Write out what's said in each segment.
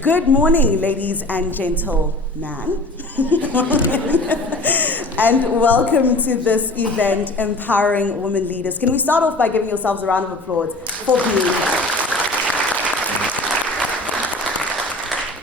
Good morning, ladies and gentlemen, and welcome to this event, Empowering Women Leaders. Can we start off by giving yourselves a round of applause for being here?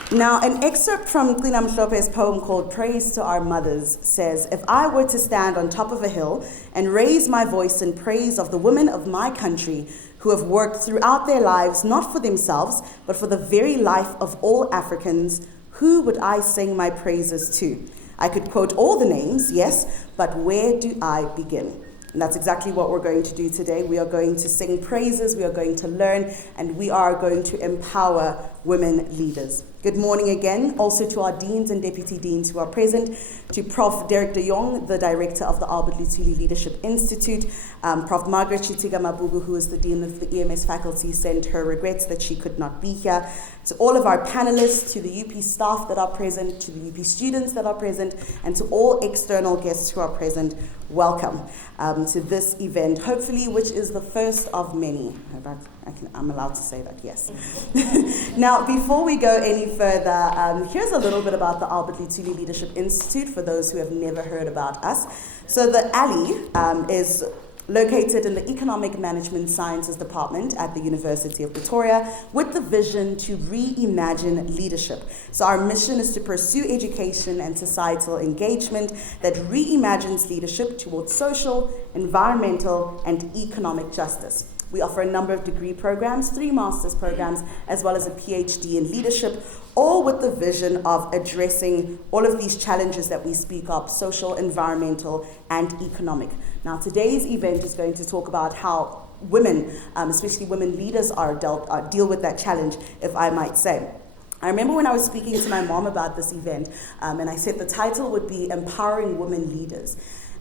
Now, an excerpt from Qina Mhlope's poem called Praise to Our Mothers says, "If I were to stand on top of a hill and raise my voice in praise of the women of my country who have worked throughout their lives, not for themselves, but for the very life of all Africans, who would I sing my praises to? I could quote all the names, yes, but where do I begin?" And that's exactly what we're going to do today. We are going to sing praises, we are going to learn, and we are going to empower women leaders. Good morning again, also to our deans and deputy deans who are present, to Prof. Derek de Jong, the director of the Albert Luthuli Leadership Institute, Prof. Margaret Chitiga Mabubu, who is the dean of the EMS faculty, sent her regrets that she could not be here. To all of our panelists, to the UP staff that are present, to the UP students that are present, and to all external guests who are present, welcome to this event, hopefully, which is the first of many. I'm allowed to say that, yes. Now, before we go any further, here's a little bit about the Albert Luthuli Leadership Institute for those who have never heard about us. So the ALI is located in the Economic Management Sciences Department at the University of Pretoria with the vision to reimagine leadership. So our mission is to pursue education and societal engagement that reimagines leadership towards social, environmental, and economic justice. We offer a number of degree programs, 3 master's programs, as well as a PhD in leadership, all with the vision of addressing all of these challenges that we speak of, social, environmental, and economic. Now, today's event is going to talk about how women, especially women leaders, deal with that challenge, if I might say. I remember when I was speaking to my mom about this event, and I said the title would be Empowering Women Leaders.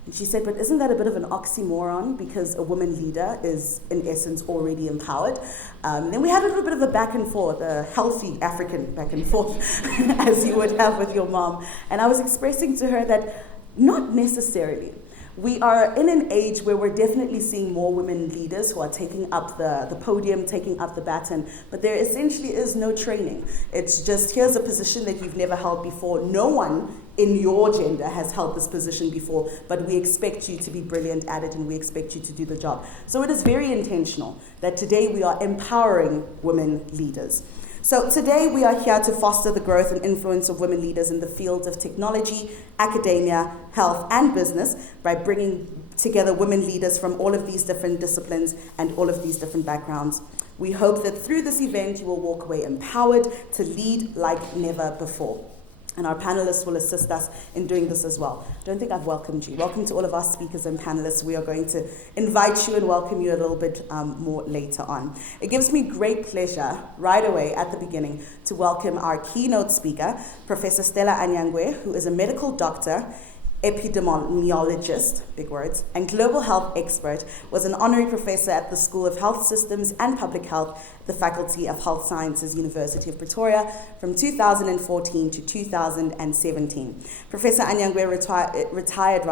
And she said, but isn't that a bit of an oxymoron because a woman leader is, in essence, already empowered? Then we had a little bit of a back and forth, a healthy African back and forth, as you would have with your mom. And I was expressing to her that not necessarily. We are in an age where we're definitely seeing more women leaders who are taking up the podium, taking up the baton, but there essentially is no training. It's just, here's a position that you've never held before. No one in your gender has held this position before, but we expect you to be brilliant at it and we expect you to do the job. So it is very intentional that today we are empowering women leaders. So today we are here to foster the growth and influence of women leaders in the fields of technology, academia, health, and business by bringing together women leaders from all of these different disciplines and all of these different backgrounds. We hope that through this event you will walk away empowered to lead like never before. And our panelists will assist us in doing this as well. I don't think I've welcomed you. Welcome to all of our speakers and panelists. We are going to invite you and welcome you a little bit more later on. It gives me great pleasure right away at the beginning to welcome our keynote speaker, Professor Stella Anyangwe, who is a medical doctor, epidemiologist, big words, and global health expert, was an honorary professor at the School of Health Systems and Public Health, the Faculty of Health Sciences, University of Pretoria, from 2014 to 2017. Professor Anyangwe retired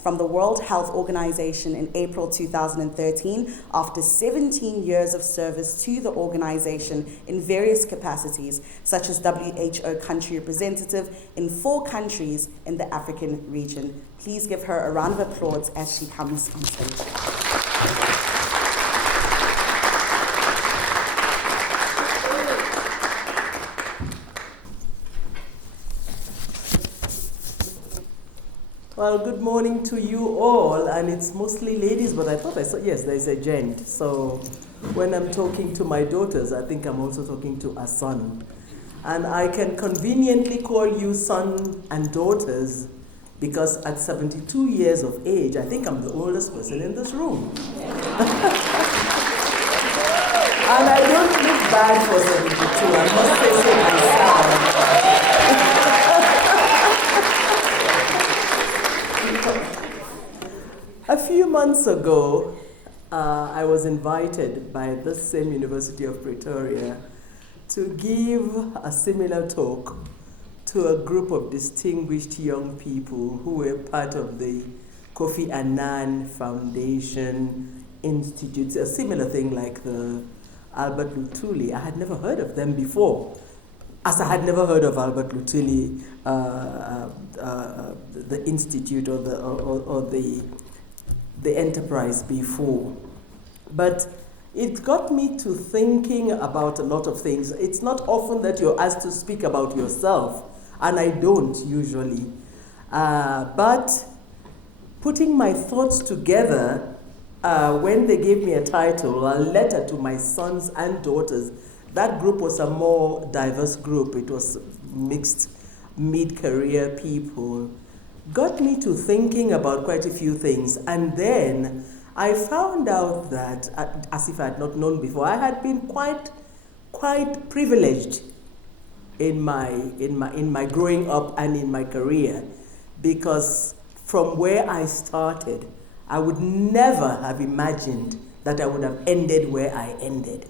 from the World Health Organization in April 2013 after 17 years of service to the organization in various capacities, such as WHO country representative in 4 countries in the African region. Please give her a round of applause as she comes on stage. Well, good morning to you all, and it's mostly ladies, but I thought I saw, yes, there's a gent. So when I'm talking to my daughters, I think I'm also talking to a son. And I can conveniently call you son and daughters because at 72 years of age, I think I'm the oldest person in this room. And I don't look bad for 72, I must say so myself. A few months ago, I was invited by this same University of Pretoria to give a similar talk to a group of distinguished young people who were part of the Kofi Annan Foundation Institute, a similar thing like the Albert Luthuli. I had never heard of them before. as I had never heard of Albert Luthuli, the institute or the enterprise before. But it got me to thinking about a lot of things. It's not often that you're asked to speak about yourself, and I don't usually. But putting my thoughts together, when they gave me a title, a letter to my sons and daughters, that group was a more diverse group. It was mixed mid-career people. Got me to thinking about quite a few things. And then I found out that, as if I had not known before, I had been quite privileged in my growing up and in my career, because from where I started, I would never have imagined that I would have ended where I ended.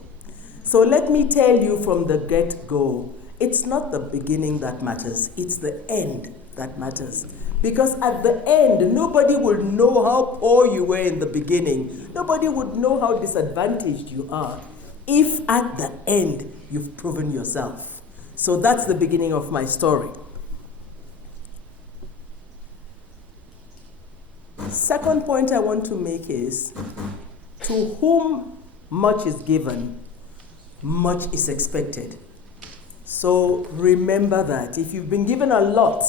So let me tell you from the get-go, it's not the beginning that matters, it's the end that matters. Because at the end, nobody will know how poor you were in the beginning. Nobody would know how disadvantaged you are if at the end you've proven yourself. So that's the beginning of my story. Second point I want to make is, to whom much is given, much is expected. So remember that. If you've been given a lot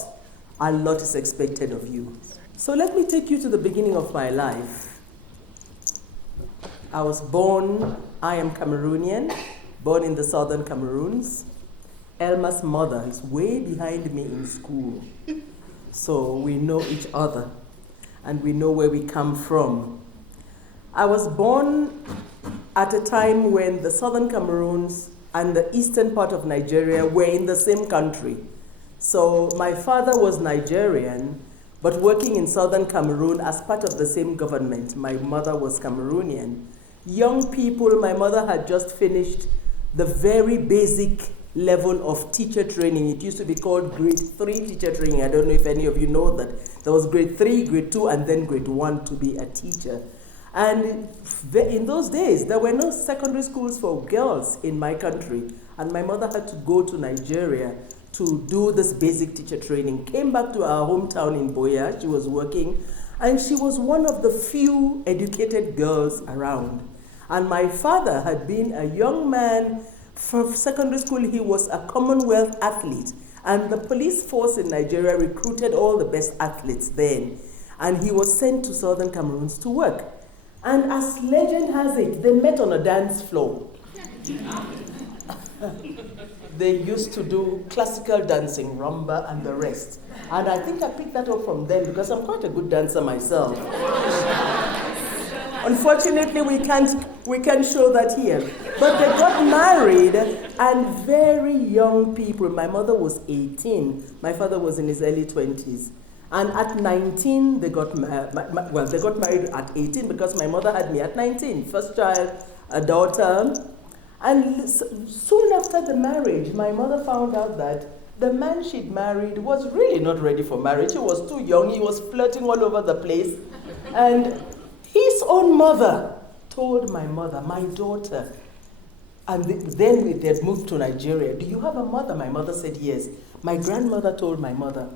is expected of you. So let me take you to the beginning of my life. I was born, I am Cameroonian, born in the southern Cameroons. Elma's mother is way behind me in school. So we know each other and we know where we come from. I was born at a time when the southern Cameroons and the eastern part of Nigeria were in the same country. So my father was Nigerian, but working in southern Cameroon as part of the same government. My mother was Cameroonian. Young people, my mother had just finished the very basic level of teacher training. It used to be called grade 3 teacher training. I don't know if any of you know that. There was grade 3, grade 2, and then grade 1 to be a teacher. And in those days, there were no secondary schools for girls in my country. And my mother had to go to Nigeria to do this basic teacher training. Came back to our hometown in Boya. She was working. And she was one of the few educated girls around. And my father had been a young man. From secondary school, he was a Commonwealth athlete. And the police force in Nigeria recruited all the best athletes then. And he was sent to southern Cameroons to work. And as legend has it, they met on a dance floor. They used to do classical dancing, rumba and the rest. And I think I picked that up from them because I'm quite a good dancer myself. Unfortunately, we can't show that here. But they got married, and very young people. My mother was 18. My father was in his early 20s. And at 19, they got married at 18 because my mother had me at 19. First child, a daughter. And soon after the marriage, my mother found out that the man she'd married was really not ready for marriage. He was too young. He was flirting all over the place. And his own mother told my mother, my daughter, and then they had moved to Nigeria. Do you have a mother? My mother said yes. My grandmother told my mother,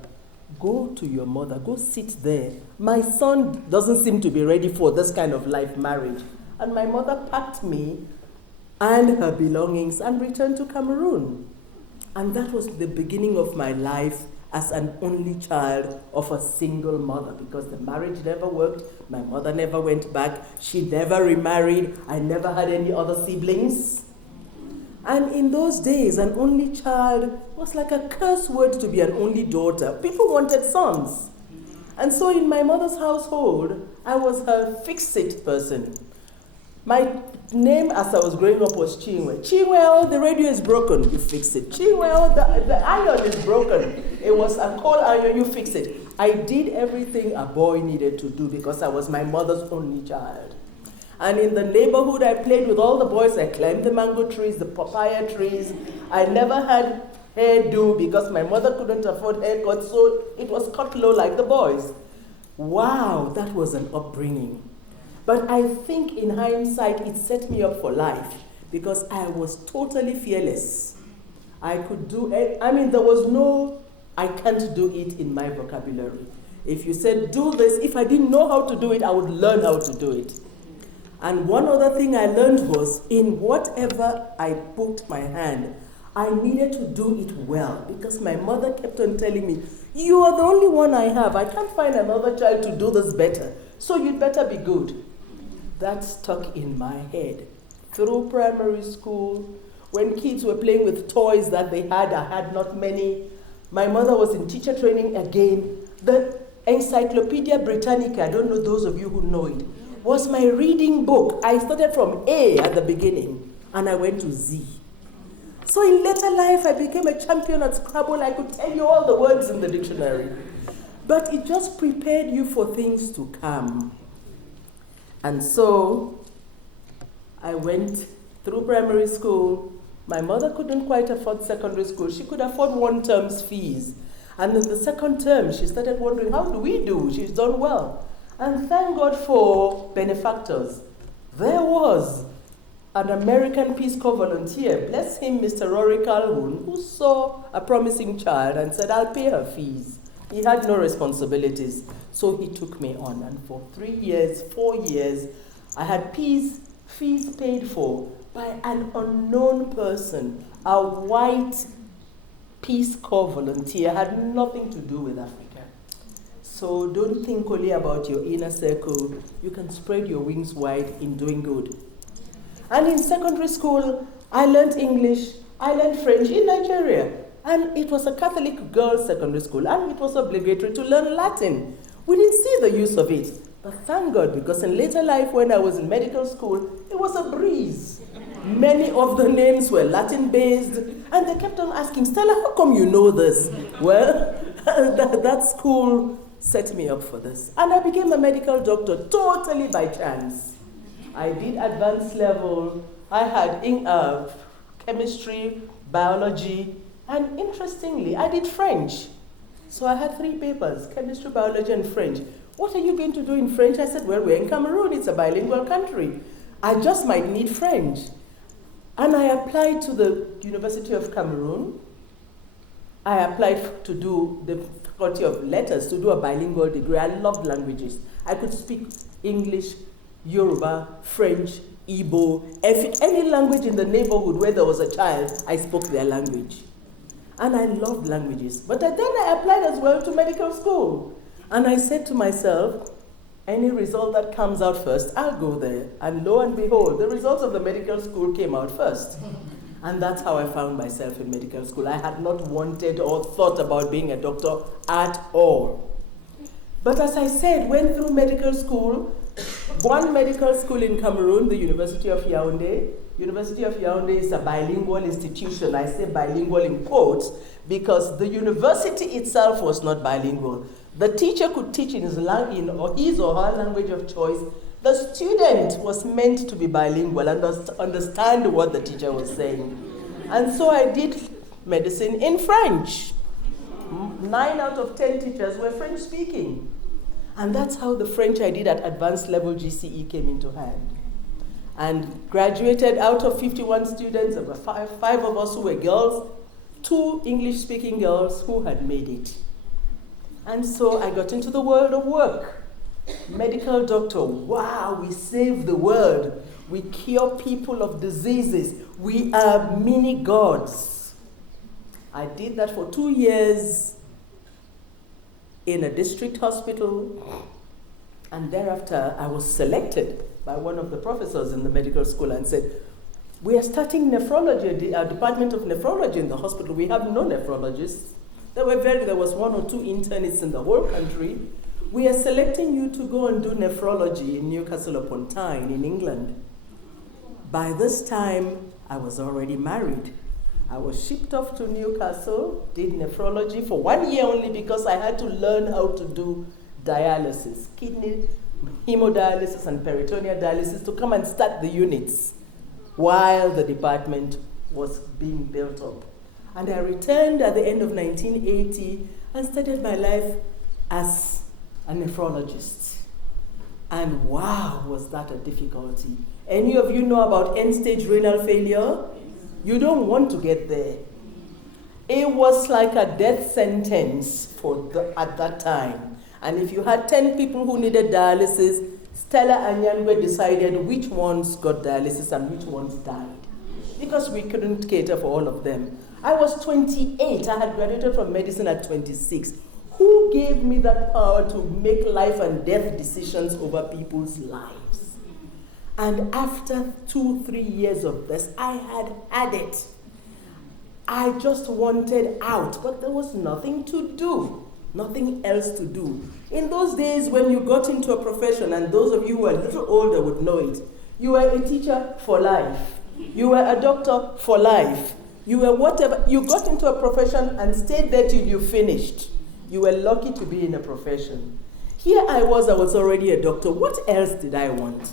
go to your mother, go sit there. My son doesn't seem to be ready for this kind of life marriage. And my mother packed me and her belongings and returned to Cameroon. And that was the beginning of my life as an only child of a single mother, because the marriage never worked. My mother never went back. She never remarried. I never had any other siblings. And in those days, an only child was like a curse word to be an only daughter. People wanted sons. And so in my mother's household, I was her fix-it person. My name as I was growing up was Chinwe. Chinwe, oh, the radio is broken, you fix it. Chinwe, oh, the iron is broken. It was a coal iron, you fix it. I did everything a boy needed to do because I was my mother's only child. And in the neighborhood, I played with all the boys. I climbed the mango trees, the papaya trees. I never had hairdo because my mother couldn't afford haircuts, so it was cut low like the boys. Wow, that was an upbringing. But I think in hindsight, it set me up for life because I was totally fearless. I could do it. I mean, there was no, I can't do it in my vocabulary. If you said, do this, if I didn't know how to do it, I would learn how to do it. And one other thing I learned was, in whatever I put my hand, I needed to do it well, because my mother kept on telling me, you are the only one I have. I can't find another child to do this better, so you'd better be good. That stuck in my head. Through primary school, when kids were playing with toys that they had, I had not many. My mother was in teacher training again. The Encyclopedia Britannica, I don't know those of you who know it, was my reading book. I started from A at the beginning, and I went to Z. So in later life, I became a champion at Scrabble. I could tell you all the words in the dictionary. But it just prepared you for things to come. And so I went through primary school. My mother couldn't quite afford secondary school. She could afford one term's fees. And in the second term, she started wondering, how do we do? She's done well. And thank God for benefactors. There was an American Peace Corps volunteer, bless him, Mr. Rory Calhoun, who saw a promising child and said, I'll pay her fees. He had no responsibilities, so he took me on. And for 3 years, 4 years, I had fees paid for by an unknown person, a white Peace Corps volunteer, had nothing to do with Africa. So don't think only about your inner circle. You can spread your wings wide in doing good. And in secondary school, I learned English, I learned French in Nigeria. And it was a Catholic girls' secondary school, and it was obligatory to learn Latin. We didn't see the use of it. But thank God, because in later life, when I was in medical school, it was a breeze. Many of the names were Latin-based, and they kept on asking, Stella, how come you know this? Well, that school set me up for this. And I became a medical doctor totally by chance. I did advanced level. I had chemistry, biology, and interestingly, I did French. So I had 3 papers, chemistry, biology, and French. What are you going to do in French? I said, well, we're in Cameroon. It's a bilingual country. I just might need French. And I applied to the University of Cameroon. I applied to do the Faculty of Letters to do a bilingual degree. I loved languages. I could speak English, Yoruba, French, Igbo, any language in the neighborhood where there was a child, I spoke their language. And I loved languages. But then I applied as well to medical school. And I said to myself, any result that comes out first, I'll go there. And lo and behold, the results of the medical school came out first. And that's how I found myself in medical school. I had not wanted or thought about being a doctor at all. But as I said, went through medical school, one medical school in Cameroon, the University of Yaoundé. University of Yaoundé is a bilingual institution. I say bilingual in quotes because the university itself was not bilingual. The teacher could teach in his or her language of choice. The student was meant to be bilingual and understand what the teacher was saying. And so I did medicine in French. 9 out of 10 teachers were French speaking. And that's how the French I did at advanced level GCE came into hand. And graduated out of 51 students, there were five of us who were girls, 2 English-speaking girls who had made it. And so I got into the world of work. Medical doctor, wow, we save the world. We cure people of diseases. We are mini gods. I did that for 2 years in a district hospital. And thereafter, I was selected by one of the professors in the medical school and said, we are starting nephrology, a department of nephrology in the hospital. We have no nephrologists. There was 1 or 2 internists in the whole country. We are selecting you to go and do nephrology in Newcastle upon Tyne in England. By this time, I was already married. I was shipped off to Newcastle, did nephrology for 1 year only because I had to learn how to do dialysis, kidney, hemodialysis and peritoneal dialysis to come and start the units while the department was being built up. And I returned at the end of 1980 and started my life as a nephrologist. And wow, was that a difficulty. Any of you know about end-stage renal failure? You don't want to get there. It was like a death sentence at that time. And if you had 10 people who needed dialysis, Stella Anyangwe decided which ones got dialysis and which ones died, because we couldn't cater for all of them. I was 28. I had graduated from medicine at 26. Who gave me that power to make life and death decisions over people's lives? And after 2-3 years of this, I had had it. I just wanted out, but there was nothing to do. Nothing else to do. In those days when you got into a profession, and those of you who are a little older would know it, you were a teacher for life. You were a doctor for life. You were whatever. You got into a profession and stayed there till you finished. You were lucky to be in a profession. Here I was already a doctor. What else did I want?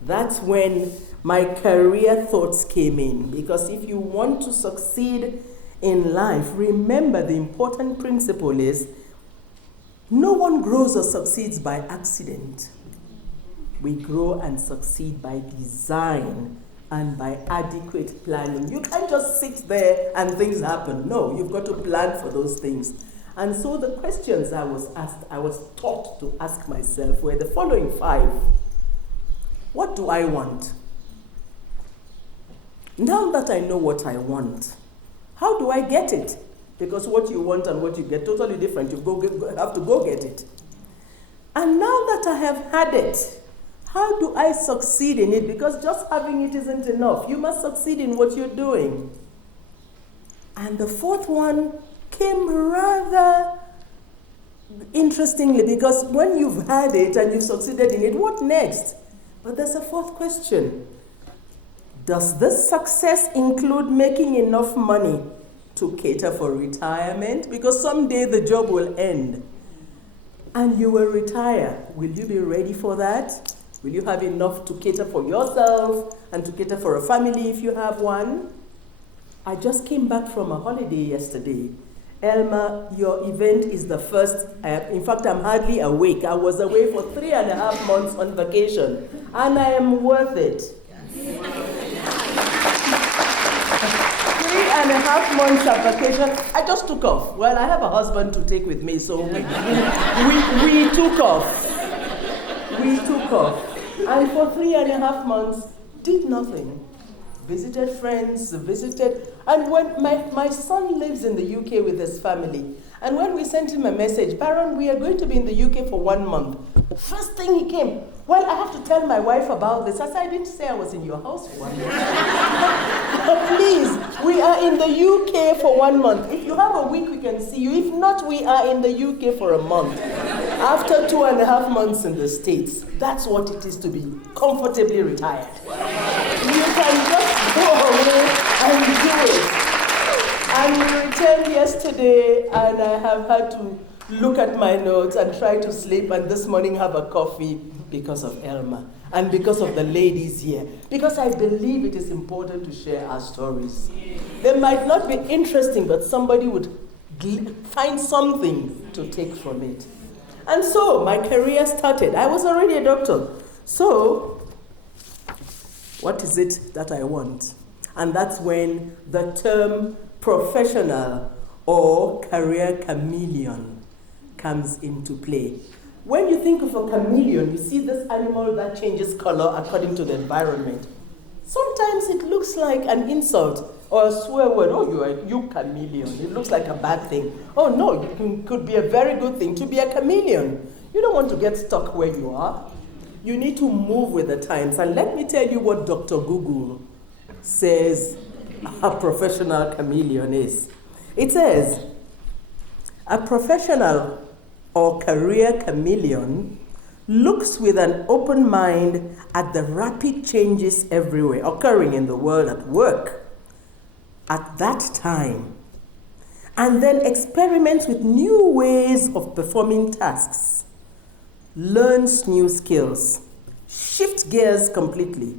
That's when my career thoughts came in. Because if you want to succeed in life, remember the important principle is no one grows or succeeds by accident. We grow and succeed by design and by adequate planning. You can't just sit there and things happen. No, you've got to plan for those things. And so the questions I was taught to ask myself were the following 5. What do I want? Now that I know what I want, how do I get it? Because what you want and what you get, totally different. You have to go get it. And now that I have had it, how do I succeed in it? Because just having it isn't enough. You must succeed in what you're doing. And the 4th one came rather interestingly, because when you've had it and you've succeeded in it, what next? But there's a 4th question. Does this success include making enough money to cater for retirement? Because someday the job will end and you will retire. Will you be ready for that? Will you have enough to cater for yourself and to cater for a family if you have one? I just came back from a holiday yesterday. Elma, your event is the first. In fact, I'm hardly awake. I was away for 3.5 months on vacation, and I am worth it. 3.5 months of vacation. I just took off. Well, I have a husband to take with me, so we took off. We took off. And for 3.5 months, did nothing. Visited friends, and when my son lives in the UK with his family, and when we sent him a message, Baron, we are going to be in the UK for 1 month. First thing he came, well, I have to tell my wife about this. I said, I didn't say I was in your house for 1 month. But please, we are in the UK for 1 month. If you have a week, we can see you. If not, we are in the UK for a month. After 2.5 months in the States, that's what it is to be comfortably retired. You can just go away and do it. And we returned yesterday, and I have had to look at my notes and try to sleep, and this morning have a coffee because of Elma and because of the ladies here. Because I believe it is important to share our stories. They might not be interesting, but somebody would find something to take from it. And so my career started. I was already a doctor. So what is it that I want? And that's when the term professional or career chameleon comes into play. When you think of a chameleon, you see this animal that changes color according to the environment. Sometimes it looks like an insult or a swear word. Oh, you chameleon. It looks like a bad thing. Oh no, it could be a very good thing to be a chameleon. You don't want to get stuck where you are. You need to move with the times. And let me tell you what Dr. Google says a professional chameleon is. It says, a professional or career chameleon looks with an open mind at the rapid changes everywhere occurring in the world at work at that time, and then experiments with new ways of performing tasks, learns new skills, shifts gears completely,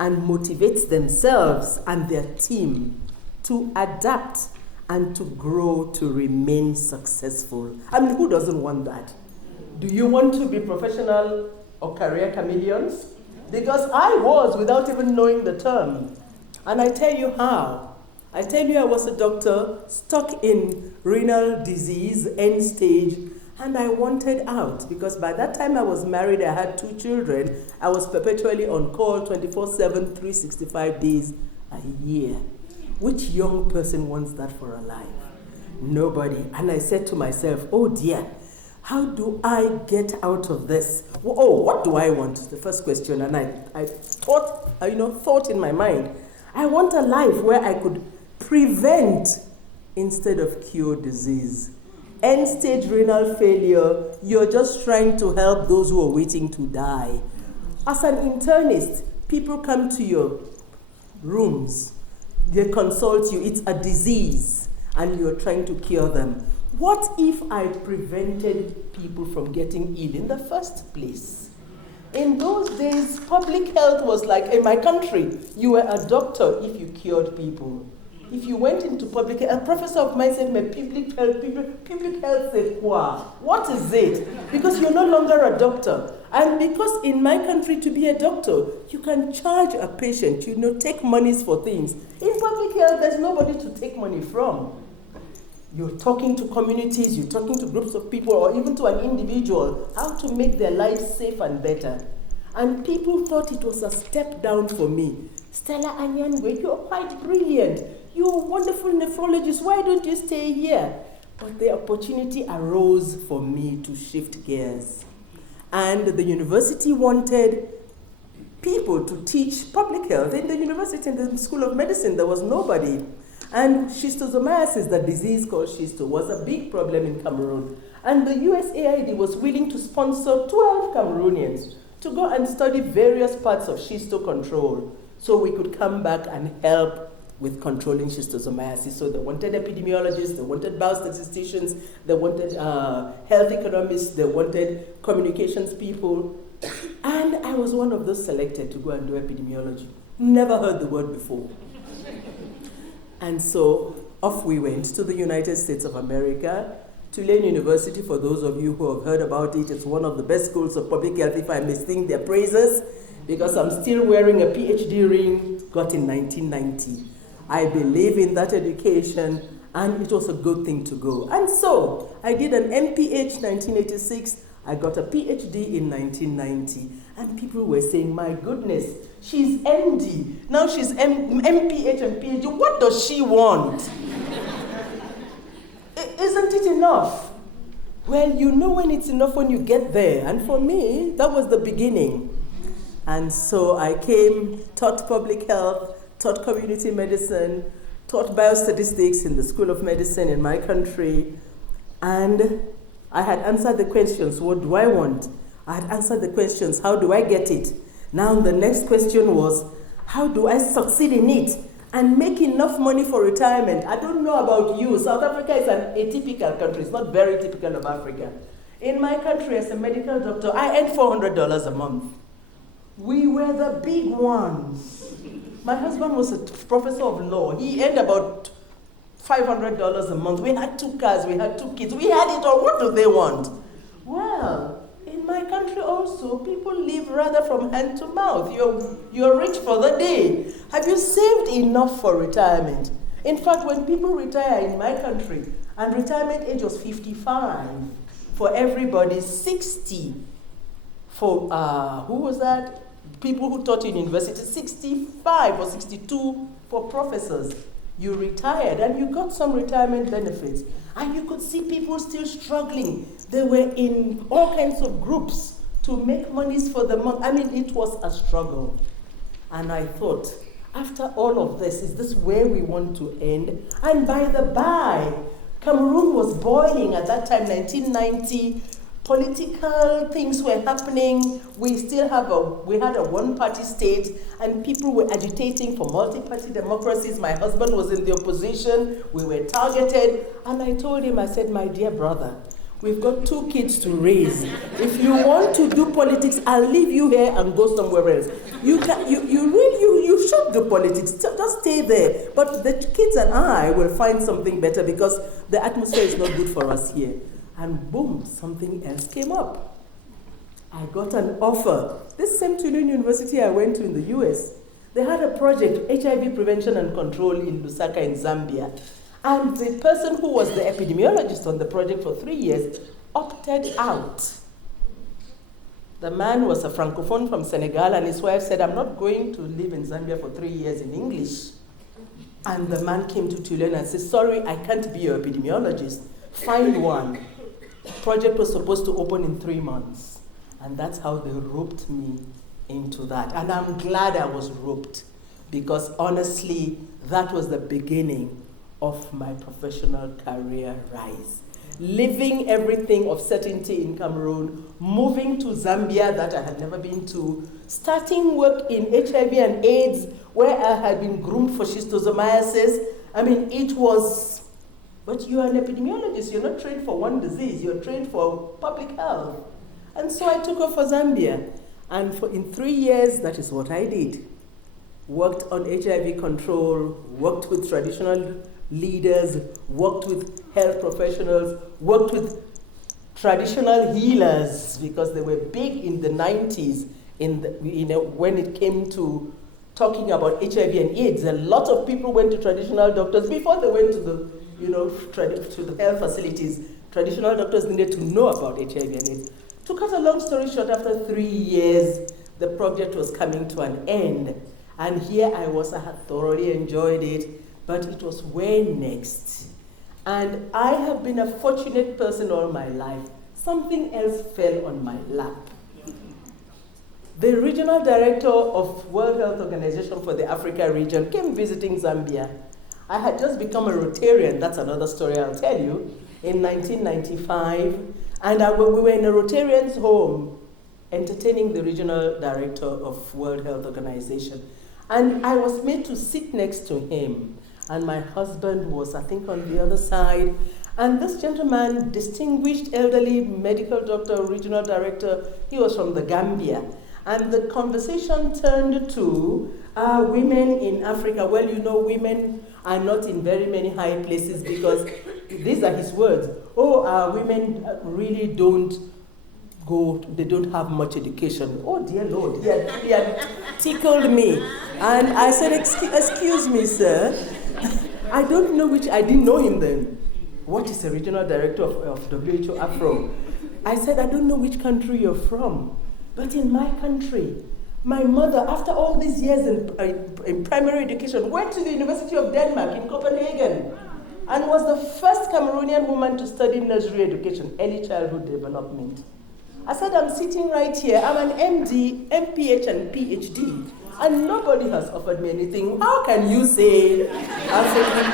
and motivates themselves and their team to adapt and to grow to remain successful. I mean, who doesn't want that? Do you want to be professional or career chameleons? Because I was without even knowing the term. And I tell you how. I tell you, I was a doctor stuck in renal disease, end stage, and I wanted out because by that time I was married, I had 2 children. I was perpetually on call 24/7, 365 days a year. Which young person wants that for a life? Nobody. And I said to myself, oh dear, how do I get out of this? Oh, what do I want? The first question. And I thought in my mind, I want a life where I could prevent instead of cure disease. End-stage renal failure, you're just trying to help those who are waiting to die. As an internist, people come to your rooms, they consult you, it's a disease, and you're trying to cure them. What if I prevented people from getting ill in the first place? In those days, public health was like, in my country, you were a doctor if you cured people. If you went into public health, a professor of mine said, public health c'est quoi? What is it? Because you're no longer a doctor. And because in my country, to be a doctor, you can charge a patient, take monies for things. In public health, there's nobody to take money from. You're talking to communities, you're talking to groups of people, or even to an individual, how to make their lives safe and better. And people thought it was a step down for me. Stella Anyangwe, you're quite brilliant. You're a wonderful nephrologist. Why don't you stay here? But the opportunity arose for me to shift gears. And the university wanted people to teach public health. In the university, in the School of Medicine, there was nobody. And schistosomiasis, the disease called schisto, was a big problem in Cameroon. And the USAID was willing to sponsor 12 Cameroonians to go and study various parts of schisto control so we could come back and help with controlling schistosomiasis. So they wanted epidemiologists, they wanted biostatisticians, they wanted health economists, they wanted communications people. And I was one of those selected to go and do epidemiology. Never heard the word before. And so off we went to the United States of America. Tulane University, for those of you who have heard about it, it's one of the best schools of public health, if I may sing their praises, because I'm still wearing a PhD ring, got in 1990. I believe in that education, and it was a good thing to go. And so I did an MPH 1986, I got a PhD in 1990, and people were saying, my goodness, she's MD, now she's MPH and PhD, what does she want? Isn't it enough? Well, you know when it's enough when you get there, and for me, that was the beginning. And so I came, taught public health, taught community medicine, taught biostatistics in the School of Medicine in my country, and I had answered the questions, what do I want? I had answered the questions, how do I get it? Now the next question was, how do I succeed in it and make enough money for retirement? I don't know about you, South Africa is an atypical country, it's not very typical of Africa. In my country as a medical doctor, I earned $400 a month. We were the big ones. My husband was a professor of law. He earned about $500 a month. We had 2 cars, we had 2 kids. We had it all. What do they want? Well, in my country also, people live rather from hand to mouth. You're rich for the day. Have you saved enough for retirement? In fact, when people retire in my country, and retirement age was 55 for everybody, 60 for, who was that? People who taught in university, 65 or 62 for professors. You retired and you got some retirement benefits. And you could see people still struggling. They were in all kinds of groups to make monies for the month. I mean, it was a struggle. And I thought, after all of this, is this where we want to end? And by the by, Cameroon was boiling at that time, 1990. Political things were happening. We had a one-party state, and people were agitating for multi-party democracies. My husband was in the opposition. We were targeted, and I told him, I said, my dear brother, we've got 2 kids to raise. If you want to do politics, I'll leave you here and go somewhere else. You should do politics. Just stay there. But the kids and I will find something better because the atmosphere is not good for us here. And boom, something else came up. I got an offer. This same Tulane University I went to in the US, They had a project, HIV prevention and control in Lusaka in Zambia. And the person who was the epidemiologist on the project for 3 years opted out. The man was a Francophone from Senegal, and his wife said, I'm not going to live in Zambia for 3 years in English. And the man came to Tulane and said, sorry, I can't be your epidemiologist. Find one. The project was supposed to open in 3 months. And that's how they roped me into that. And I'm glad I was roped, because honestly, that was the beginning of my professional career rise. Living everything of certainty in Cameroon, moving to Zambia that I had never been to, starting work in HIV and AIDS where I had been groomed for schistosomiasis. I mean, it was, but you are an epidemiologist, you're not trained for one disease, you're trained for public health. And so I took off for Zambia. And in 3 years, that is what I did. Worked on HIV control, worked with traditional leaders, worked with health professionals, worked with traditional healers, because they were big in the 90s when it came to talking about HIV and AIDS. A lot of people went to traditional doctors before they went to the health facilities. Traditional doctors needed to know about HIV and AIDS. To cut a long story short, after 3 years, the project was coming to an end. And here I was, I had thoroughly enjoyed it, but it was where next? And I have been a fortunate person all my life. Something else fell on my lap. The regional director of World Health Organization for the Africa region came visiting Zambia. I had just become a Rotarian, that's another story I'll tell you, in 1995. And we were in a Rotarian's home entertaining the regional director of World Health Organization. And I was made to sit next to him. And my husband was, I think, on the other side. And this gentleman, distinguished elderly medical doctor, regional director, he was from the Gambia. And the conversation turned to women in Africa. Well, you know, women are not in very many high places because these are his words. Women really don't go, they don't have much education. Oh, dear Lord, he had tickled me. And I said, excuse me, sir. I don't know I didn't know him then. What is a regional director of WHO Afro? I said, I don't know which country you're from. But in my country, my mother, after all these years in primary education, went to the University of Denmark in Copenhagen and was the first Cameroonian woman to study nursery education, early childhood development. I said, I'm sitting right here. I'm an MD, MPH, and PhD, and nobody has offered me anything. How can you say African?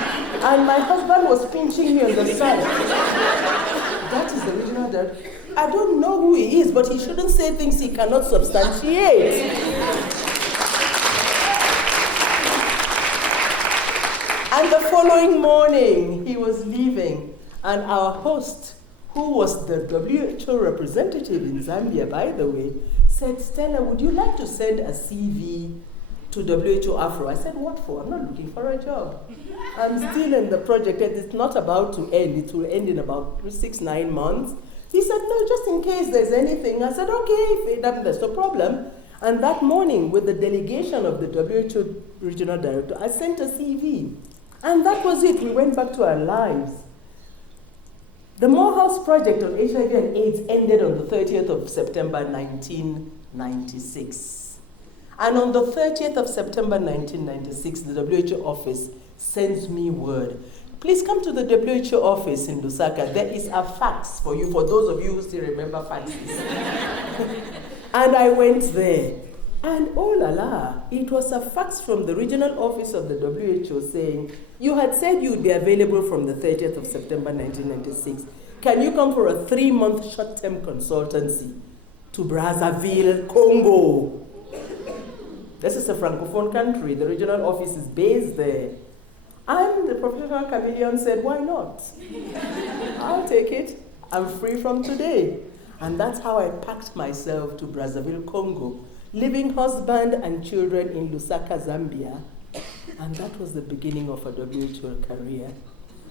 And my husband was pinching me on the side. That is the regional director. I don't know who he is, but he shouldn't say things he cannot substantiate. And the following morning, he was leaving, and our host, who was the WHO representative in Zambia, by the way, said, Stella, would you like to send a CV to WHO Afro? I said, what for? I'm not looking for a job. I'm still in the project, and it's not about to end. It will end in about 6-9 months. He said, no, just in case there's anything. I said, okay, there's no problem. And that morning, with the delegation of the WHO regional director, I sent a CV. And that was it. We went back to our lives. The Morehouse Project on HIV and AIDS ended on the 30th of September 1996. And on the 30th of September 1996, the WHO office sends me word. Please come to the WHO office in Lusaka. There is a fax for you, for those of you who still remember faxes. And I went there. And oh la la, it was a fax from the regional office of the WHO saying, you had said you would be available from the 30th of September 1996. Can you come for a 3-month short-term consultancy to Brazzaville, Congo? This is a Francophone country. The regional office is based there. And the professional chameleon said, why not? I'll take it. I'm free from today. And that's how I packed myself to Brazzaville, Congo, leaving husband and children in Lusaka, Zambia. And that was the beginning of a WHO career.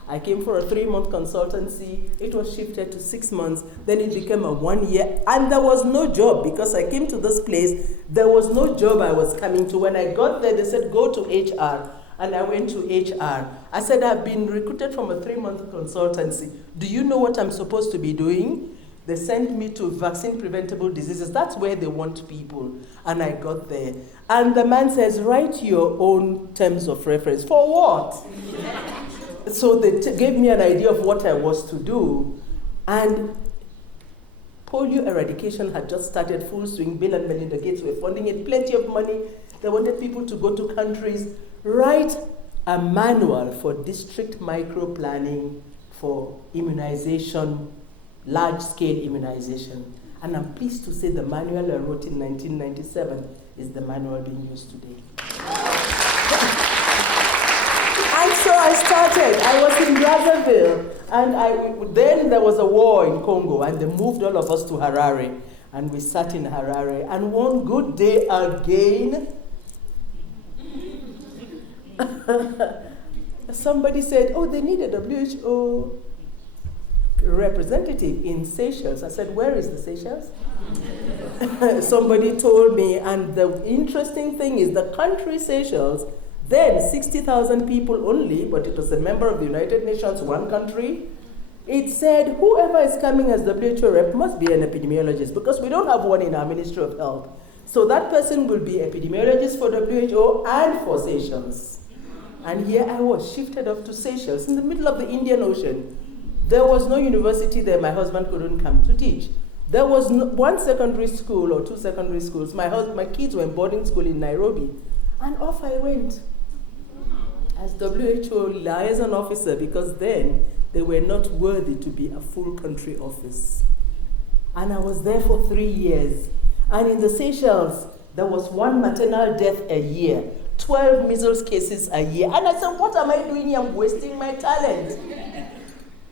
I came for a 3-month consultancy. It was shifted to 6 months. Then it became a 1 year. And there was no job because I came to this place. There was no job I was coming to. When I got there, they said, go to HR. And I went to HR. I said, I've been recruited from a 3-month consultancy. Do you know what I'm supposed to be doing? They sent me to vaccine preventable diseases. That's where they want people. And I got there. And the man says, write your own terms of reference. For what? So they gave me an idea of what I was to do. And polio eradication had just started full swing. Bill and Melinda Gates were funding it, plenty of money. They wanted people to go to countries, write a manual for district micro-planning for immunization, large-scale immunization. And I'm pleased to say the manual I wrote in 1997 is the manual being used today. And so I started. I was in Brazzaville, and then there was a war in Congo, and they moved all of us to Harare, and we sat in Harare. And one good day again, somebody said, oh, they need a WHO representative in Seychelles. I said, where is the Seychelles? Somebody told me, and the interesting thing is the country Seychelles, then 60,000 people only, but it was a member of the United Nations, one country. It said whoever is coming as WHO rep must be an epidemiologist because we don't have one in our Ministry of Health. So that person will be epidemiologist for WHO and for Seychelles. And here I was, shifted off to Seychelles in the middle of the Indian Ocean. There was no university there. My husband couldn't come to teach. There was one secondary school or 2 secondary schools. My kids were in boarding school in Nairobi. And off I went as WHO liaison officer because then they were not worthy to be a full country office. And I was there for 3 years. And in the Seychelles, there was 1 maternal death a year, 12 measles cases a year. And I said, what am I doing here? I'm wasting my talent.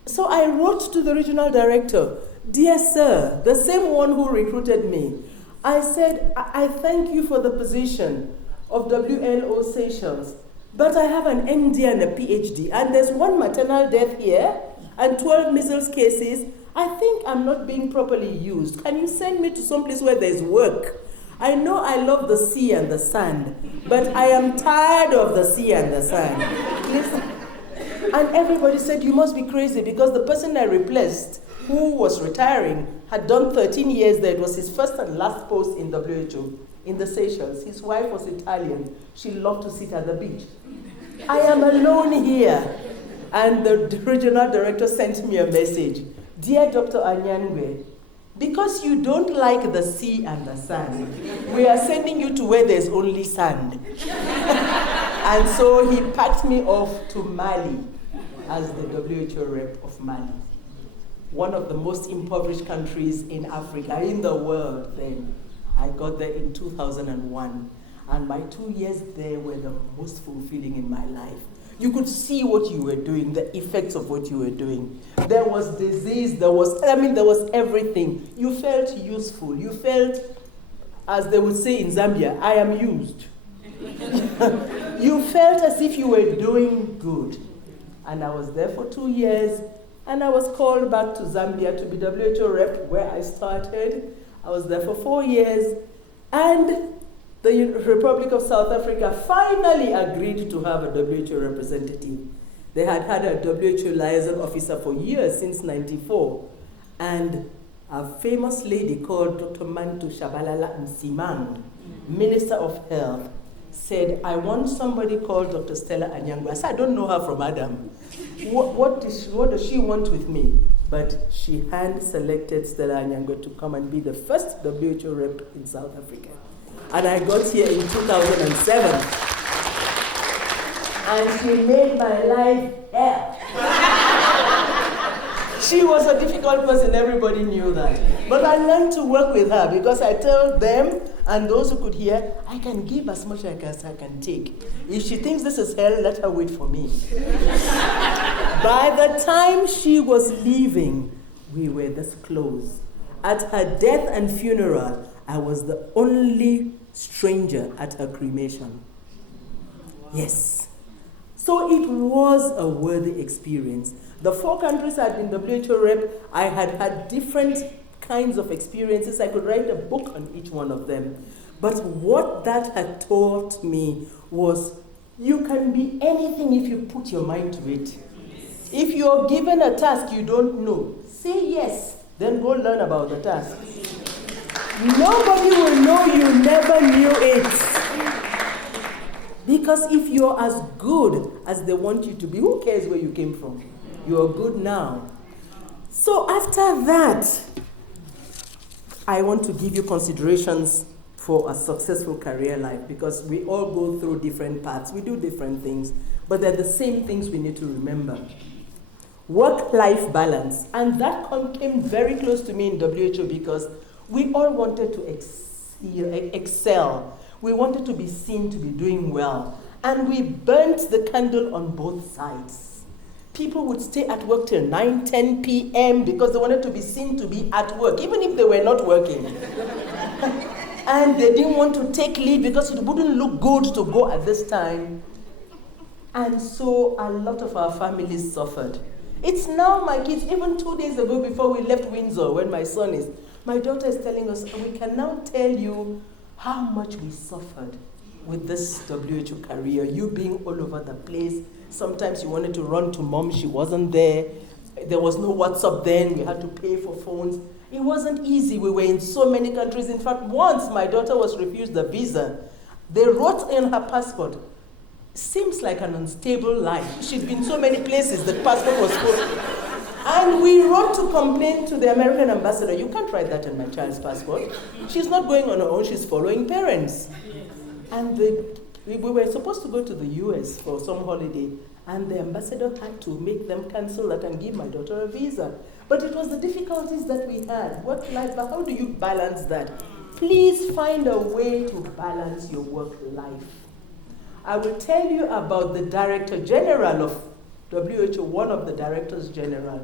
So I wrote to the regional director, dear sir, the same one who recruited me. I said, I thank you for the position of WLO Seychelles, but I have an MD and a PhD, and there's 1 maternal death here and 12 measles cases. I think I'm not being properly used. Can you send me to some place where there's work? I know I love the sea and the sand, but I am tired of the sea and the sand. Please. And everybody said, you must be crazy, because the person I replaced, who was retiring, had done 13 years there. It was his first and last post in WHO, in the Seychelles. His wife was Italian. She loved to sit at the beach. I am alone here. And the regional director sent me a message. Dear Dr. Anyangwe, because you don't like the sea and the sand, we are sending you to where there's only sand. And so he packed me off to Mali as the WHO rep of Mali, one of the most impoverished countries in Africa, in the world then. I got there in 2001, and my 2 years there were the most fulfilling in my life. You could see what you were doing, the effects of what you were doing. There was disease, there was everything. You felt useful. You felt, as they would say in Zambia, I am used. You felt as if you were doing good. And I was there for 2 years, and I was called back to Zambia to be WHO rep, where I started. I was there for 4 years, and the Republic of South Africa finally agreed to have a WHO representative. They had had a WHO liaison officer for years, since '94, and a famous lady called Dr. Mantu Shabalala Nsimang, Minister of Health, said, I want somebody called Dr. Stella Anyangwe. I said, I don't know her from Adam. What does she want with me? But she hand-selected Stella Anyangwe to come and be the first WHO rep in South Africa. And I got here in 2007. And she made my life hell. She was a difficult person, everybody knew that. But I learned to work with her because I tell them and those who could hear, I can give as much as I can take. If she thinks this is hell, let her wait for me. By the time she was leaving, we were this close. At her death and funeral, I was the only stranger at her cremation. Yes. So it was a worthy experience. The 4 countries I had been WHO rep, I had had different kinds of experiences. I could write a book on each one of them. But what that had taught me was you can be anything if you put your mind to it. If you're given a task you don't know, say yes, then go learn about the task. Nobody will know you never knew it. Because if you're as good as they want you to be, who cares where you came from? You're good now. So after that, I want to give you considerations for a successful career life, because we all go through different paths. We do different things, but they're the same things we need to remember. Work-life balance. And that came very close to me in WHO because we all wanted to excel. We wanted to be seen to be doing well. And we burnt the candle on both sides. People would stay at work till 9, 10 p.m. because they wanted to be seen to be at work, even if they were not working. And they didn't want to take leave because it wouldn't look good to go at this time. And so a lot of our families suffered. It's now my kids, even 2 days ago before we left Windsor, when my son is, my daughter is telling us, we can now tell you how much we suffered with this WHO career, you being all over the place. Sometimes you wanted to run to mom, she wasn't there. There was no WhatsApp then, we had to pay for phones. It wasn't easy, we were in so many countries. In fact, once my daughter was refused a visa, they wrote in her passport, seems like an unstable life. She'd been so many places, the passport was full. And we wrote to complain to the American ambassador, you can't write that in my child's passport. She's not going on her own, she's following parents. And we were supposed to go to the US for some holiday, and the ambassador had to make them cancel that and give my daughter a visa. But it was the difficulties that we had. Work life, but how do you balance that? Please find a way to balance your work life. I will tell you about the Director General of WHO, one of the Directors General,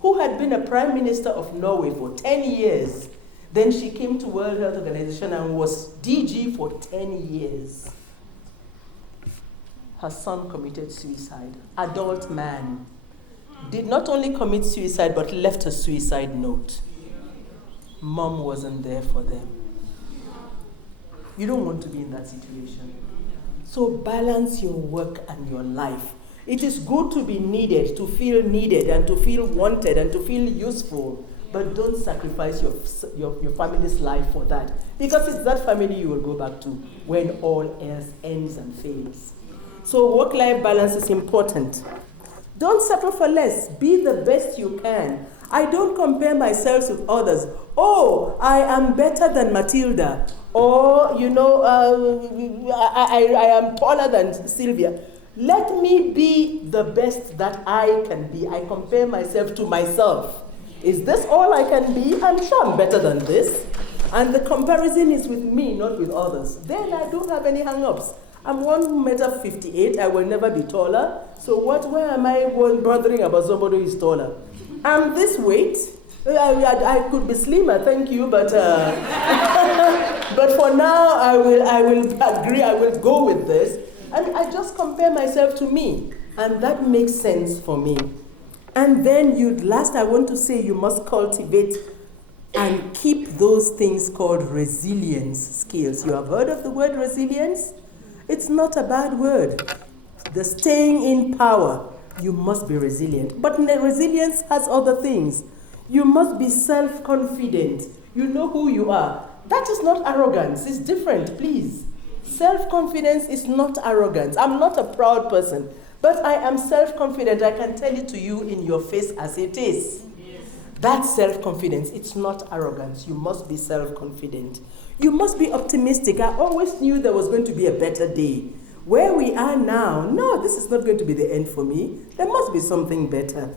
who had been a Prime Minister of Norway for 10 years. Then she came to World Health Organization and was DG for 10 years. Her son committed suicide. Adult man. Did not only commit suicide, but left a suicide note. Mom wasn't there for them. You don't want to be in that situation. So balance your work and your life. It is good to be needed, to feel needed, and to feel wanted, and to feel useful. But don't sacrifice your family's life for that. Because it's that family you will go back to when all else ends and fails. So work-life balance is important. Don't settle for less. Be the best you can. I don't compare myself with others. Oh, I am better than Matilda. Or, I am taller than Sylvia. Let me be the best that I can be. I compare myself to myself. Is this all I can be? I'm sure I'm better than this. And the comparison is with me, not with others. Then I don't have any hang-ups. I'm 1.58 m. I will never be taller. So why am I bothering about somebody who is taller? I'm this weight. I could be slimmer, thank you, but but for now I will agree. I will go with this, and I just compare myself to me, and that makes sense for me. And then I want to say you must cultivate and keep those things called resilience skills. You have heard of the word resilience? It's not a bad word. The staying in power, you must be resilient. But resilience has other things. You must be self-confident. You know who you are. That is not arrogance. It's different, please. Self-confidence is not arrogance. I'm not a proud person, but I am self-confident. I can tell it to you in your face as it is. Yes. That's self-confidence. It's not arrogance. You must be self-confident. You must be optimistic. I always knew there was going to be a better day. Where we are now, no, this is not going to be the end for me. There must be something better.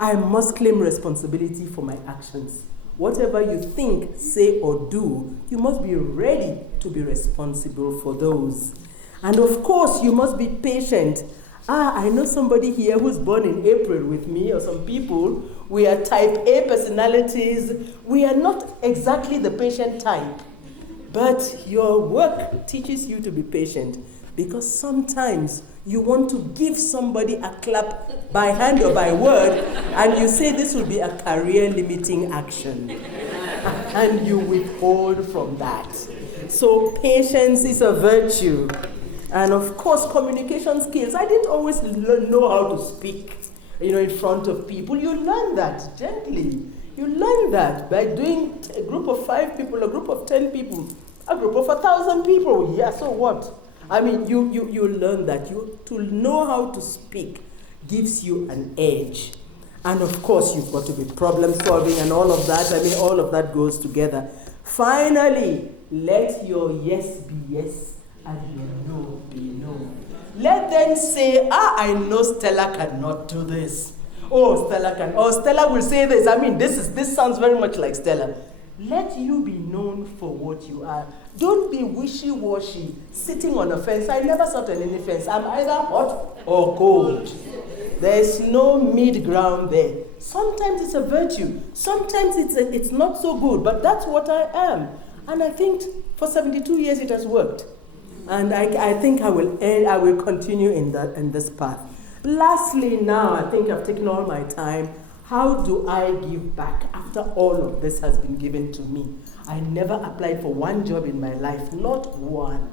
I must claim responsibility for my actions. Whatever you think, say, or do, you must be ready to be responsible for those. And of course, you must be patient. I know somebody here who's born in April with me, or some people. We are type A personalities. We are not exactly the patient type. But your work teaches you to be patient, because sometimes You want to give somebody a clap by hand or by word, and you say this will be a career-limiting action. And you withhold from that. So patience is a virtue. And of course, communication skills. I didn't always know how to speak, in front of people. You learn that gently. You learn that by doing a group of 5 people, a group of 10 people, a group of 1,000 people. Yeah, so what? I mean, you learn that. To know how to speak gives you an edge. And of course, you've got to be problem solving and all of that. I mean, all of that goes together. Finally, let your yes be yes and your no be no. Let them say, I know Stella cannot do this. Oh, Stella can. Oh, Stella will say this. I mean, this sounds very much like Stella. Let you be known for what you are. Don't be wishy-washy, sitting on a fence. I never sat on any fence. I'm either hot or cold. There's no mid ground there. Sometimes it's a virtue. Sometimes it's not so good, but that's what I am. And I think for 72 years it has worked. And I think I will continue in this path. Lastly, now, I think I've taken all my time. How do I give back after all of this has been given to me? I never applied for one job in my life, not one.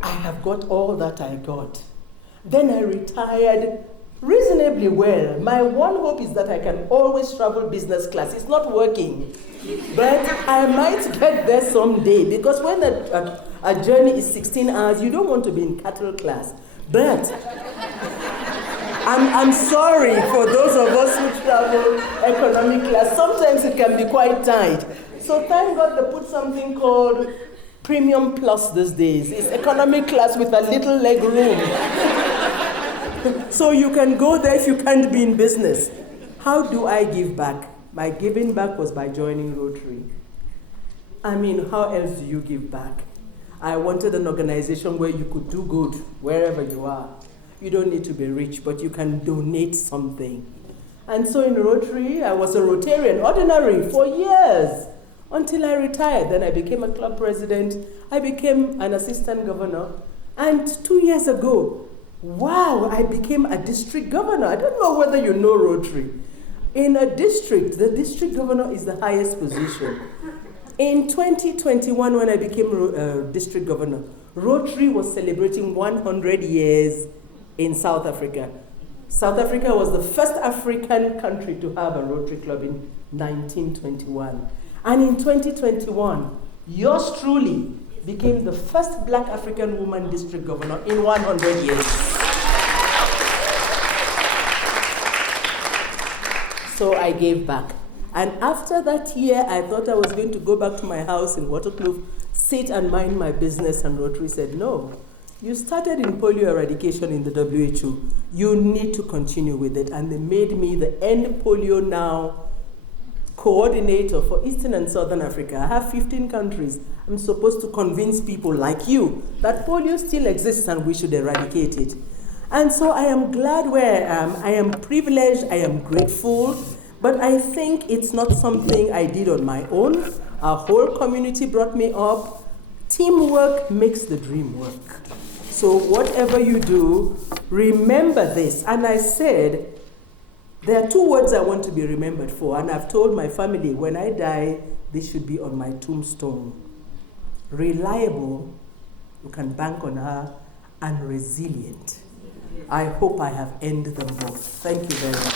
I have got all that I got. Then I retired reasonably well. My one hope is that I can always travel business class. It's not working, but I might get there someday, because when a journey is 16 hours, you don't want to be in cattle class. But I'm sorry for those of us who travel economic class. Sometimes it can be quite tight. So thank God they put something called Premium Plus these days. It's economic class with a little leg room. So you can go there if you can't be in business. How do I give back? My giving back was by joining Rotary. I mean, how else do you give back? I wanted an organization where you could do good wherever you are. You don't need to be rich, but you can donate something. And so in Rotary, I was a Rotarian, ordinary, for years, until I retired. Then I became a club president. I became an assistant governor. And 2 years ago, wow, I became a district governor. I don't know whether you know Rotary. In a district, the district governor is the highest position. In 2021, when I became district governor, Rotary was celebrating 100 years in South Africa. South Africa was the first African country to have a Rotary Club in 1921. And in 2021, yours truly became the first Black African woman district governor in 100 years. So I gave back. And after that year, I thought I was going to go back to my house in Waterkloof, sit and mind my business, and Rotary said, no. You started in polio eradication in the WHO. You need to continue with it. And they made me the End Polio Now coordinator for Eastern and Southern Africa. I have 15 countries. I'm supposed to convince people like you that polio still exists and we should eradicate it. And so I am glad where I am. I am privileged. I am grateful. But I think it's not something I did on my own. Our whole community brought me up. Teamwork makes the dream work. So whatever you do, remember this. And I said, there are 2 words I want to be remembered for. And I've told my family, when I die, this should be on my tombstone. Reliable, you can bank on her, and resilient. I hope I have earned them both. Thank you very much.